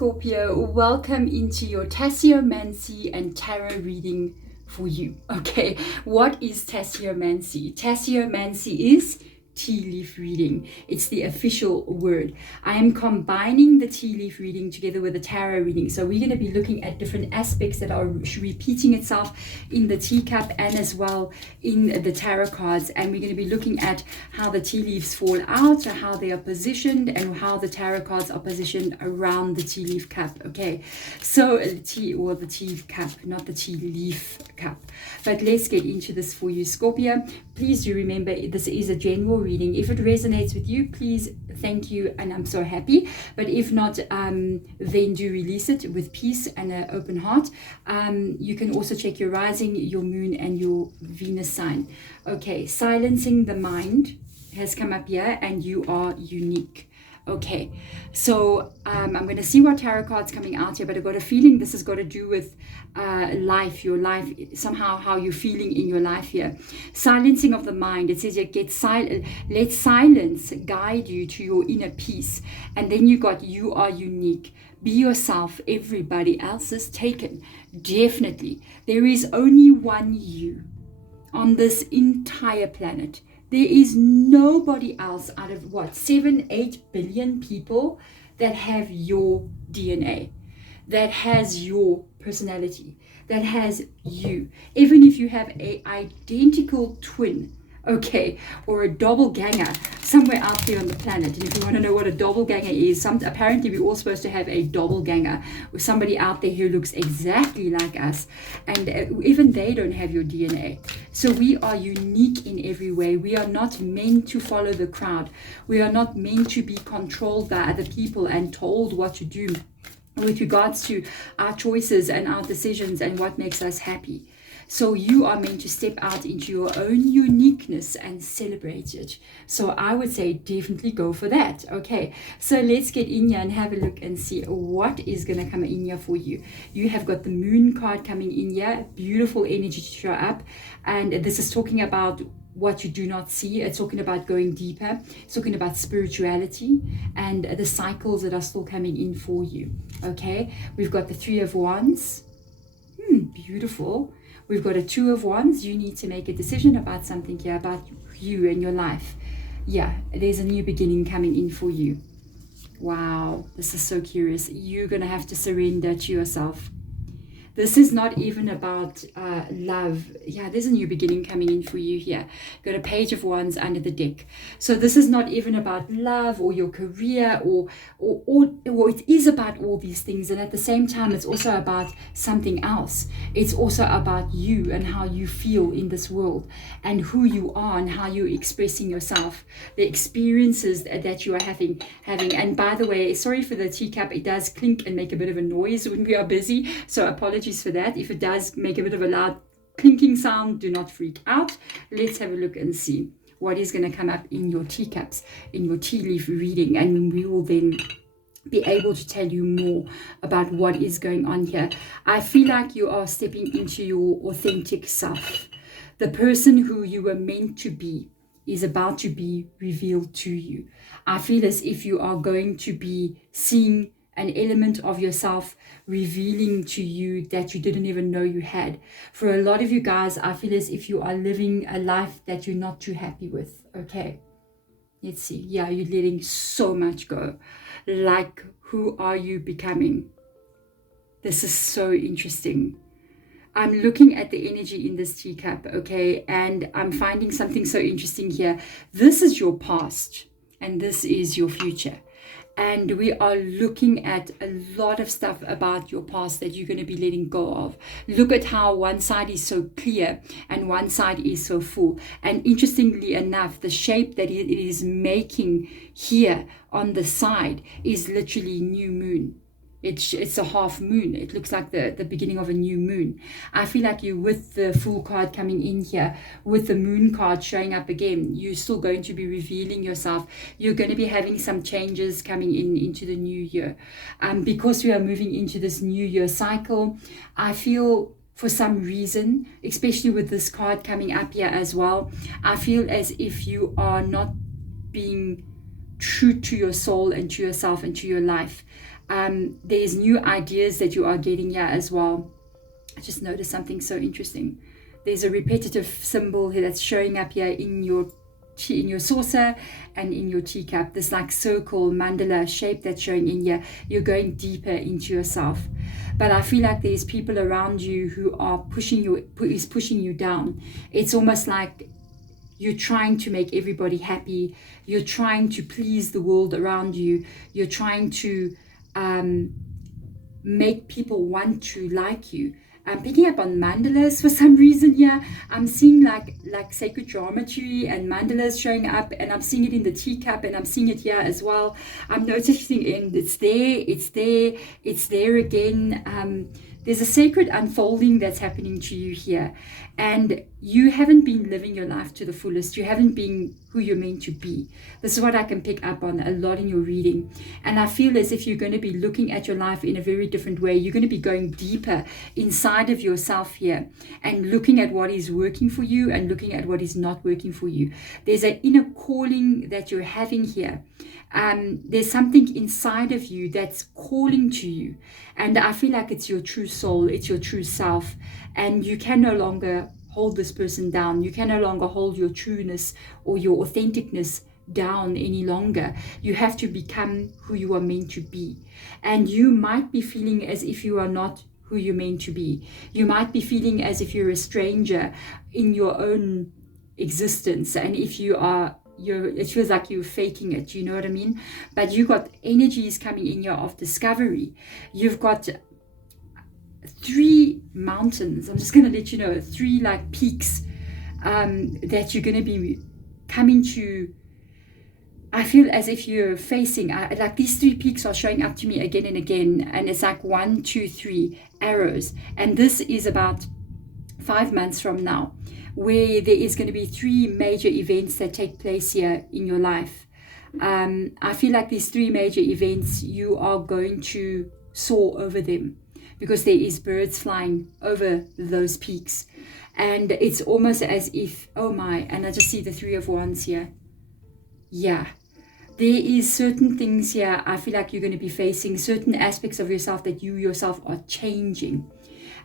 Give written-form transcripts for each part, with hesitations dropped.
Scorpio, welcome into your tasseomancy and tarot reading for you. Okay, what is tasseomancy? Tasseomancy is tea leaf reading. It's the official word. I am combining the tea leaf reading together with the tarot reading. So we're going to be looking at different aspects that are repeating itself in the teacup and as well in the tarot cards. And we're going to be looking at how the tea leaves fall out, so how they are positioned, and how the tarot cards are positioned around the tea leaf cup. Okay, so the tea cup, not the tea leaf cup. But let's get into this for you, Scorpio. Please do remember this is a general reading. If it resonates with you, please, thank you, and I'm so happy. But if not, then do release it with peace and an open heart. You can also check your rising, your moon, and your Venus sign. Okay, silencing the mind has come up here, and you are unique. Okay, so I'm going to see what tarot cards coming out here, but I've got a feeling this has got to do with life, your life, somehow how you're feeling in your life here. Silencing of the mind. It says you get silent. Let silence guide you to your inner peace. And then you are unique. Be yourself. Everybody else is taken. Definitely. There is only one you on this entire planet. There is nobody else out of 7-8 billion people that have your DNA, that has your personality, that has you. Even if you have an identical twin, okay, or a doppelganger somewhere out there on the planet. And if you want to know what a doppelganger is, apparently we're all supposed to have a doppelganger, with somebody out there who looks exactly like us, and even they don't have your DNA. So we are unique in every way. We are not meant to follow the crowd. We are not meant to be controlled by other people and told what to do with regards to our choices and our decisions and what makes us happy. So you are meant to step out into your own uniqueness and celebrate it. So I would say definitely go for that. Okay, so let's get in here and have a look and see what is going to come in here for you. You have got the moon card coming in here. Beautiful energy to show up. And this is talking about what you do not see. It's talking about going deeper. It's talking about spirituality and the cycles that are still coming in for you. Okay, we've got the Three of Wands. Beautiful. We've got a Two of Wands. You need to make a decision about something here, about you and your life. Yeah, there's a new beginning coming in for you. Wow, this is so curious. You're going to have to surrender to yourself. This is not even about love. Yeah, there's a new beginning coming in for you here. Got a Page of Wands under the deck. So this is not even about love or your career or it is about all these things. And at the same time, it's also about something else. It's also about you and how you feel in this world and who you are and how you're expressing yourself, the experiences that you are having. And by the way, sorry for the teacup. It does clink and make a bit of a noise when we are busy. So apologies for that. If it does make a bit of a loud clinking sound, do not freak out. Let's have a look and see what is going to come up in your teacups, in your tea leaf reading, and we will then be able to tell you more about what is going on here. I feel like you are stepping into your authentic self. The person who you were meant to be is about to be revealed to you. I feel as if you are going to be seeing an element of yourself revealing to you that you didn't even know you had. For a lot of you guys, I feel as if you are living a life that you're not too happy with. Okay, let's see. Yeah, you're letting so much go. Like, who are you becoming? This is so interesting. I'm looking at the energy in this teacup, okay, and I'm finding something so interesting here. This is your past and this is your future. And we are looking at a lot of stuff about your past that you're going to be letting go of. Look at how one side is so clear and one side is so full. And interestingly enough, the shape that it is making here on the side is literally new moon. It's a half moon. It looks like the beginning of a new moon. I feel like you, with the Fool card coming in here, with the Moon card showing up again, you're still going to be revealing yourself. You're going to be having some changes coming into the new year. Because we are moving into this new year cycle, I feel for some reason, especially with this card coming up here as well, I feel as if you are not being true to your soul and to yourself and to your life. There's new ideas that you are getting here as well. I just noticed something so interesting. There's a repetitive symbol here that's showing up here in your saucer and in your teacup. This like circle mandala shape that's showing in here. You're going deeper into yourself. But I feel like there's people around you who are pushing you down. It's almost like you're trying to make everybody happy. You're trying to please the world around you. You're trying to make people want to like you. I'm picking up on mandalas for some reason here. I'm seeing like sacred geometry and mandalas showing up, and I'm seeing it in the teacup, and I'm seeing it here as well. I'm noticing it's there again. There's a sacred unfolding that's happening to you here, and you haven't been living your life to the fullest. You haven't been who you're meant to be. This is what I can pick up on a lot in your reading. And I feel as if you're going to be looking at your life in a very different way. You're going to be going deeper inside of yourself here and looking at what is working for you and looking at what is not working for you. There's an inner calling that you're having here. There's something inside of you that's calling to you. And I feel like it's your true soul. It's your true self. And you can no longer hold this person down. You can no longer hold your trueness or your authenticness down any longer. You have to become who you are meant to be. And you might be feeling as if you are not who you're meant to be. You might be feeling as if you're a stranger in your own existence. And if you are, it feels like you're faking it. You know what I mean? But you got energies coming in here of discovery. You've got 3 mountains. I'm just going to let you know, 3 like peaks that you're going to be coming to. I feel as if you're facing, like these 3 peaks are showing up to me again and again, and it's like 1, 2, 3 arrows. And this is about 5 months from now, where there is going to be 3 major events that take place here in your life. I feel like these 3 major events, you are going to soar over them, because there is birds flying over those peaks. And it's almost as if, oh my, and I just see the 3 of Wands here. Yeah, there is certain things here I feel like you're going to be facing, certain aspects of yourself that you yourself are changing.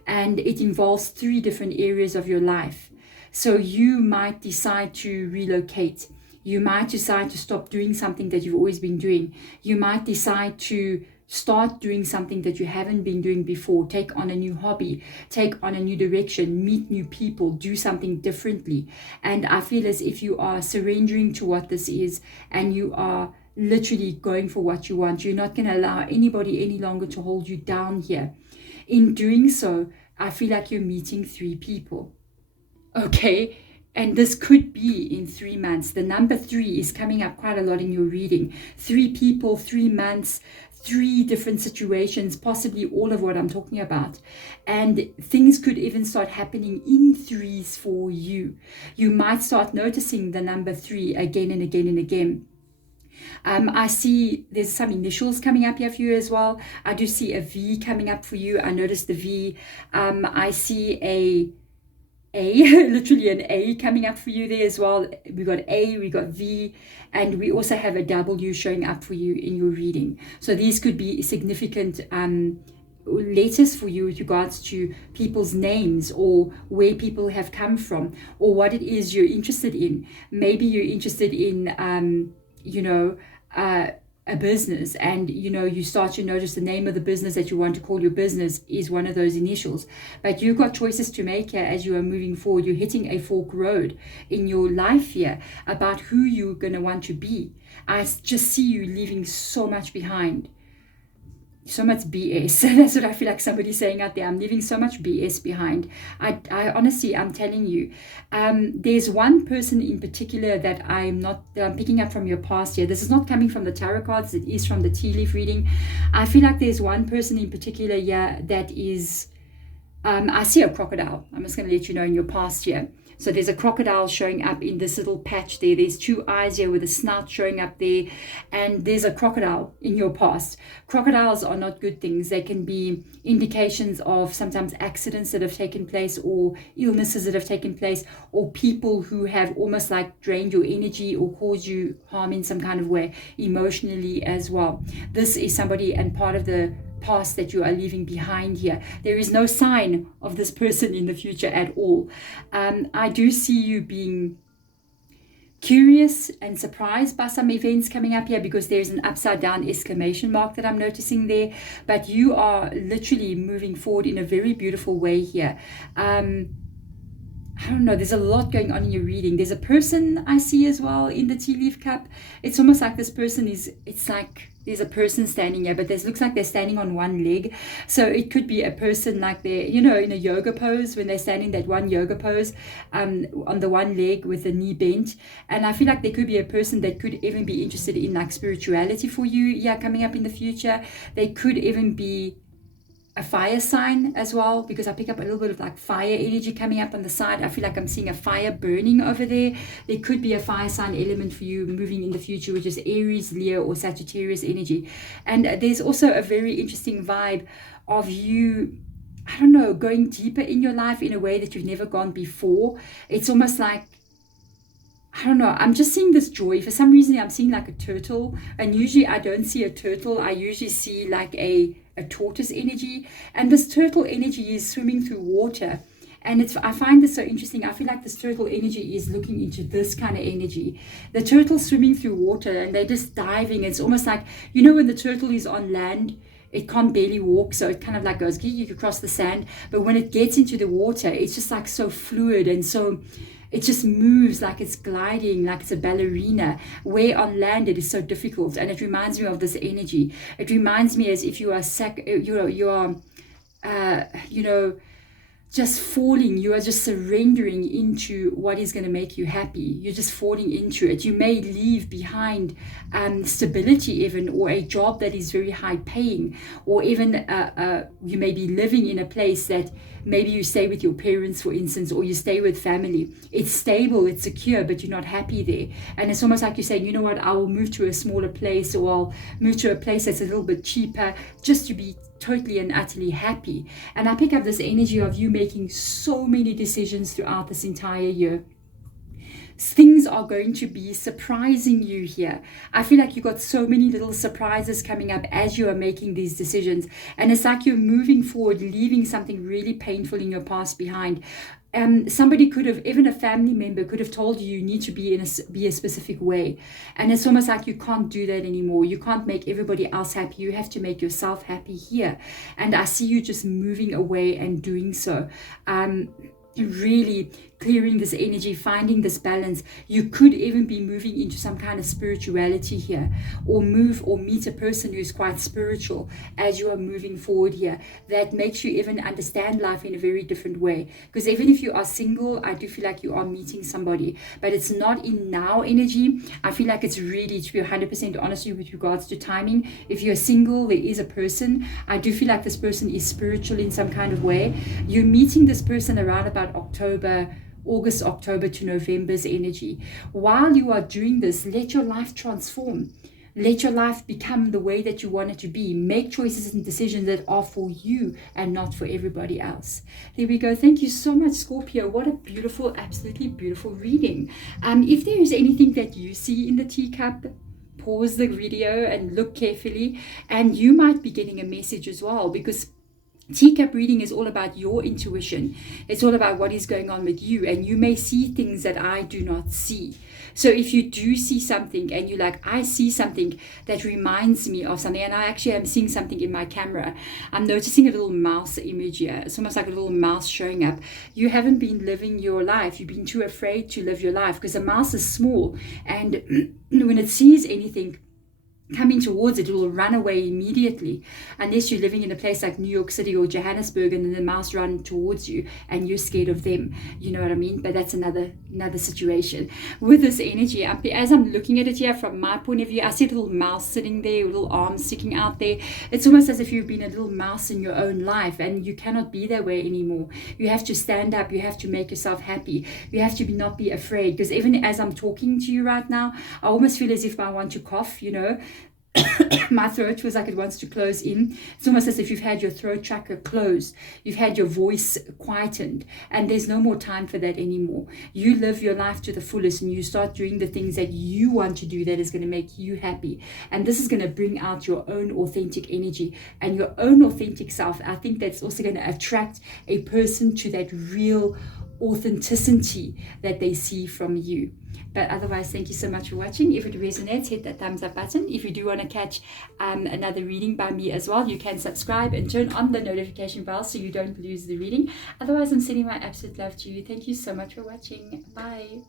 And it involves 3 different areas of your life. So you might decide to relocate. You might decide to stop doing something that you've always been doing. You might decide to start doing something that you haven't been doing before. Take on a new hobby, take on a new direction, meet new people, do something differently. And I feel as if you are surrendering to what this is, and you are literally going for what you want. You're not going to allow anybody any longer to hold you down here. In doing so, I feel like you're meeting 3 people. Okay? And this could be in 3 months. The number 3 is coming up quite a lot in your reading. 3 people, 3 months, 3 different situations, possibly all of what I'm talking about. And things could even start happening in 3s for you. You might start noticing the number 3 again and again and again. I see there's some initials coming up here for you as well. I do see a V coming up for you. I noticed the V. I see a literally an A coming up for you there as well. We got A, we got V, and we also have a W showing up for you in your reading. So these could be significant letters for you with regards to people's names, or where people have come from, or what it is you're interested in. Maybe you're interested in a business, and you start to notice the name of the business that you want to call your business is one of those initials. But you've got choices to make here as you are moving forward. You're hitting a fork road in your life here about who you're going to want to be. I just see you leaving so much behind. So much BS. That's what I feel like somebody's saying out there. I'm leaving so much BS behind. I honestly, I'm telling you, there's one person in particular that I'm picking up from your past here. This is not coming from the tarot cards. It is from the tea leaf reading. I feel like there's one person in particular here that is I see a crocodile. I'm just going to let you know in your past here. So there's a crocodile showing up in this little patch there. There's two eyes here with a snout showing up there. And there's a crocodile in your past. Crocodiles are not good things. They can be indications of sometimes accidents that have taken place, or illnesses that have taken place, or people who have almost like drained your energy or caused you harm in some kind of way, emotionally as well. This is somebody and part of the past that you are leaving behind here. There is no sign of this person in the future at all. I do see you being curious and surprised by some events coming up here, because there's an upside down exclamation mark that I'm noticing there. But you are literally moving forward in a very beautiful way here. I don't know, there's a lot going on in your reading. There's a person I see as well in the tea leaf cup. It's almost like this person is, it's like there's a person standing here, but this looks like they're standing on one leg. So it could be a person like they're, you know, in a yoga pose, when they're standing that one yoga pose on the one leg with the knee bent. And I feel like there could be a person that could even be interested in like spirituality for you, yeah, coming up in the future. They could even be a fire sign as well, because I pick up a little bit of like fire energy coming up on the side. I feel like I'm seeing a fire burning over there. There could be a fire sign element for you moving in the future, which is Aries, Leo, or Sagittarius energy. And there's also a very interesting vibe of you, I don't know, going deeper in your life in a way that you've never gone before. It's almost like, I don't know, I'm just seeing this joy. For some reason, I'm seeing like a turtle. And usually I don't see a turtle. I usually see like a tortoise energy. And this turtle energy is swimming through water. And I find this so interesting. I feel like this turtle energy is looking into this kind of energy. The turtle's swimming through water and they're just diving. It's almost like, you know, when the turtle is on land, it can't barely walk, so it kind of like goes across the sand. But when it gets into the water, it's just like so fluid, and so it just moves like it's gliding, like it's a ballerina. Where on land it is so difficult, and it reminds me of this energy. It reminds me as if you are just falling, you are just surrendering into what is going to make you happy. You're just falling into it. You may leave behind stability even, or a job that is very high paying, or even you may be living in a place that maybe you stay with your parents, for instance, or you stay with family. It's stable, it's secure, but you're not happy there. And it's almost like you're saying, you know what, I will move to a smaller place, or I'll move to a place that's a little bit cheaper, just to be totally and utterly happy. And I pick up this energy of you making so many decisions throughout this entire year. Things are going to be surprising you here. I feel like you got so many little surprises coming up as you are making these decisions. And it's like you're moving forward, leaving something really painful in your past behind. Somebody could have, even a family member could have told you need to be a specific way. And it's almost like you can't do that anymore. You can't make everybody else happy. You have to make yourself happy here. And I see you just moving away and doing so. Really clearing this energy, finding this balance. You could even be moving into some kind of spirituality here, or meet a person who's quite spiritual as you are moving forward here. That makes you even understand life in a very different way. Because even if you are single, I do feel like you are meeting somebody, but it's not in now energy. I feel like it's really, to be 100% honest with regards to timing. If you're single, there is a person. I do feel like this person is spiritual in some kind of way. You're meeting this person around about August, October to November's energy. While you are doing this, let your life transform. Let your life become the way that you want it to be. Make choices and decisions that are for you and not for everybody else. There we go. Thank you so much, Scorpio. What a beautiful, absolutely beautiful reading. If there is anything that you see in the teacup, pause the video and look carefully, and you might be getting a message as well, because teacup reading is all about your intuition. It's all about what is going on with you, and you may see things that I do not see. So if you do see something and you're like, I see something that reminds me of something, and I actually am seeing something in my camera. I'm noticing a little mouse image here. It's almost like a little mouse showing up. You haven't been living your life. You've been too afraid to live your life, because a mouse is small, and when it sees anything, coming towards it, it will run away immediately, unless you're living in a place like New York City or Johannesburg and then the mouse run towards you and you're scared of them. You know what I mean? But that's another situation. With this energy, as I'm looking at it here from my point of view, I see a little mouse sitting there, little arms sticking out there. It's almost as if you've been a little mouse in your own life and you cannot be that way anymore. You have to stand up. You have to make yourself happy. You have to not be afraid, because even as I'm talking to you right now, I almost feel as if I want to cough, you know. My throat feels like it wants to close in. It's almost as if you've had your throat chakra closed. You've had your voice quietened, and there's no more time for that anymore. You live your life to the fullest, and you start doing the things that you want to do that is going to make you happy. And this is going to bring out your own authentic energy and your own authentic self. I think that's also going to attract a person to that real authenticity that they see from you. But otherwise, thank you so much for watching. If it resonates, hit that thumbs up button. If you do want to catch another reading by me as well, you can subscribe and turn on the notification bell so you don't lose the reading. Otherwise, I'm sending my absolute love to you. Thank you so much for watching. Bye.